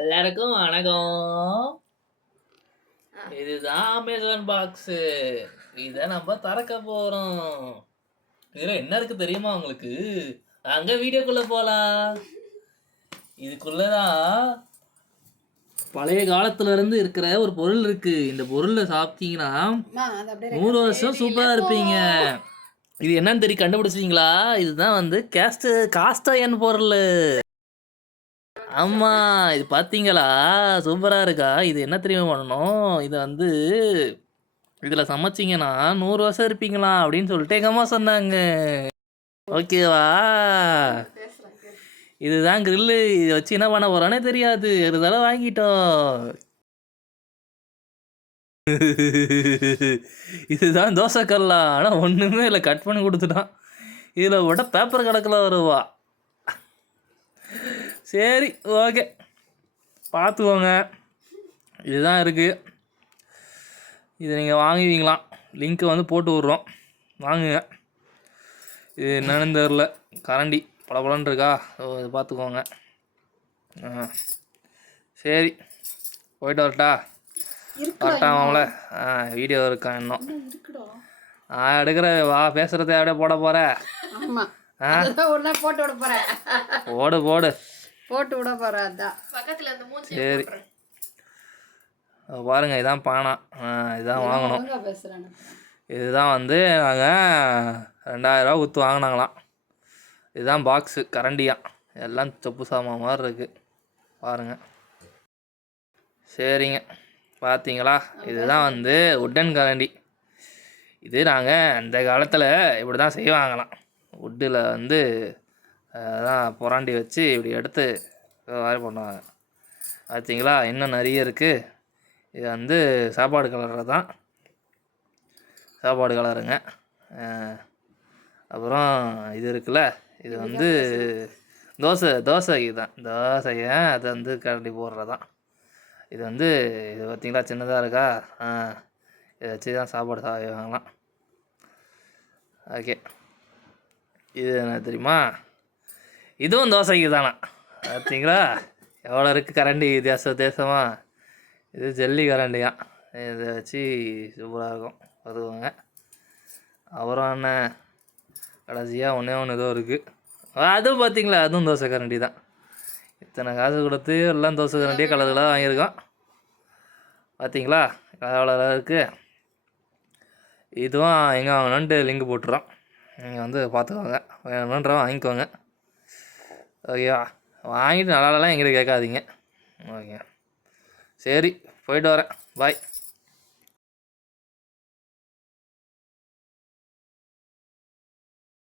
எல்லாருக்கும் வணக்கம். இதுதான் அமேசான் பாக்ஸு. இதை நம்ம திறக்க போறோம். இதுல என்ன இருக்கு தெரியுமா உங்களுக்கு? அங்க வீடியோக்குள்ள போலாம். இதுக்குள்ளதான் பழைய காலத்துல இருந்து இருக்கிற ஒரு பொருள் இருக்கு. இந்த பொருளை சாப்பிட்டீங்கன்னா 100 வருஷம் சூப்பரா இருப்பீங்க. இது என்னன்னு தெரியும் கண்டுபிடிச்சிங்களா? இதுதான் வந்து காஸ்ட் பொருள். ஆமா, இது பார்த்தீங்களா? சூப்பரா இருக்கா? இது என்ன தெரியுமா பண்ணணும்? இது வந்து இதில சமைச்சீங்கன்னா 100 வருஷம் இருப்பீங்களாம் அப்படின்னு சொல்லிட்டு எங்க அம்மா சொன்னாங்க. ஓகேவா? இதுதான் கிரில்லு. இதை வச்சு என்ன பண்ண போறோன்னே தெரியாது. ஒரு தடவை வாங்கிட்டோம். இதுதான் தோசைக்கல்லா. ஆனால் ஒன்றுமே இல்லை, கட் பண்ணி கொடுத்துட்டான். இதில் விட பேப்பர் கணக்கில் வருவா. சரி, ஓகே, பார்த்துக்கோங்க. இதுதான் இருக்குது. இது நீங்கள் வாங்குவீங்களாம். லிங்க்கு வந்து போட்டு விட்றோம், வாங்குங்க. இது என்னன்னு தெரில, கரண்டி பளபளன்னு இருக்கா? இது பார்த்துக்கோங்க. சரி, போயிட்டு வரட்டா? வரட்டாமல வீடியோ இருக்கா இன்னும்? எடுக்கிற வா, பேசுகிறத அப்படியே போட போகிற. போட்டு விட போகிறேன். போடு போடு, போட்டு விட போகிறேன். அதான் பக்கத்தில் அந்த மூஞ்சி. சரி பாருங்கள், இதான் பானை. இதுதான் வாங்கணும். இதுதான் வந்து நாங்கள் 2000 ரூபா கொடுத்து வாங்கினாங்களாம். இதுதான் பாக்ஸு, கரண்டியா. எல்லாம் சொப்பு சாமான் மாதிரி இருக்குது பாருங்கள். சரிங்க, பார்த்தீங்களா? இதுதான் வந்து உட்டன் கரண்டி. இது நாங்கள் அந்த காலத்தில் இப்படி தான் செய்வாங்களாம். உட்டில் வந்து அதான் புராண்டி வச்சு இப்படி எடுத்து மாதிரி பண்ணுவாங்க. பார்த்தீங்களா? இன்னும் நிறைய இருக்குது. இது வந்து சாப்பாடு கலர் தான், சாப்பாடு கலருங்க. அப்புறம் இது இருக்குல்ல, இது வந்து தோசைக்கு தான். தோசையை அதை வந்து கரண்டி போடுறதான். இது வந்து இது பார்த்திங்களா, சின்னதாக இருக்கா? இதை வச்சு தான் சாப்பாடு செய்வாங்களாம். ஓகே, இது என்ன தெரியுமா? இதுவும் தோசைக்கு தானா? பார்த்தீங்களா எவ்வளோ இருக்குது கரண்டி வித்தியாசமாக. இது ஜல்லி கரண்டியான். இதை வச்சு சூப்பராக இருக்கும், வருவாங்க. அப்புறம் என்ன, கடைசியாக ஒன்று ஏதோ இருக்குது. அதுவும் பார்த்தீங்களா, அதுவும் தோசை கரண்டி தான். இத்தனை காசு கொடுத்து எல்லாம் தோசை கரண்டியே கலர்களாக வாங்கியிருக்கோம். பார்த்தீங்களா எவ்வளோ இருக்குது? இதுவும் எங்கே வாங்கணுன்ட்டு லிங்க் போட்டுறோம், நீங்கள் வந்து பார்த்துக்கோங்க. வேணுன்றோம் வாங்கிக்கோங்க. ஓகேவா? வாங்கிட்டு நல்லாலாம் எங்கிட்ட கேட்காதீங்க. ஓகே, சரி, போயிட்டு வரேன். பாய்.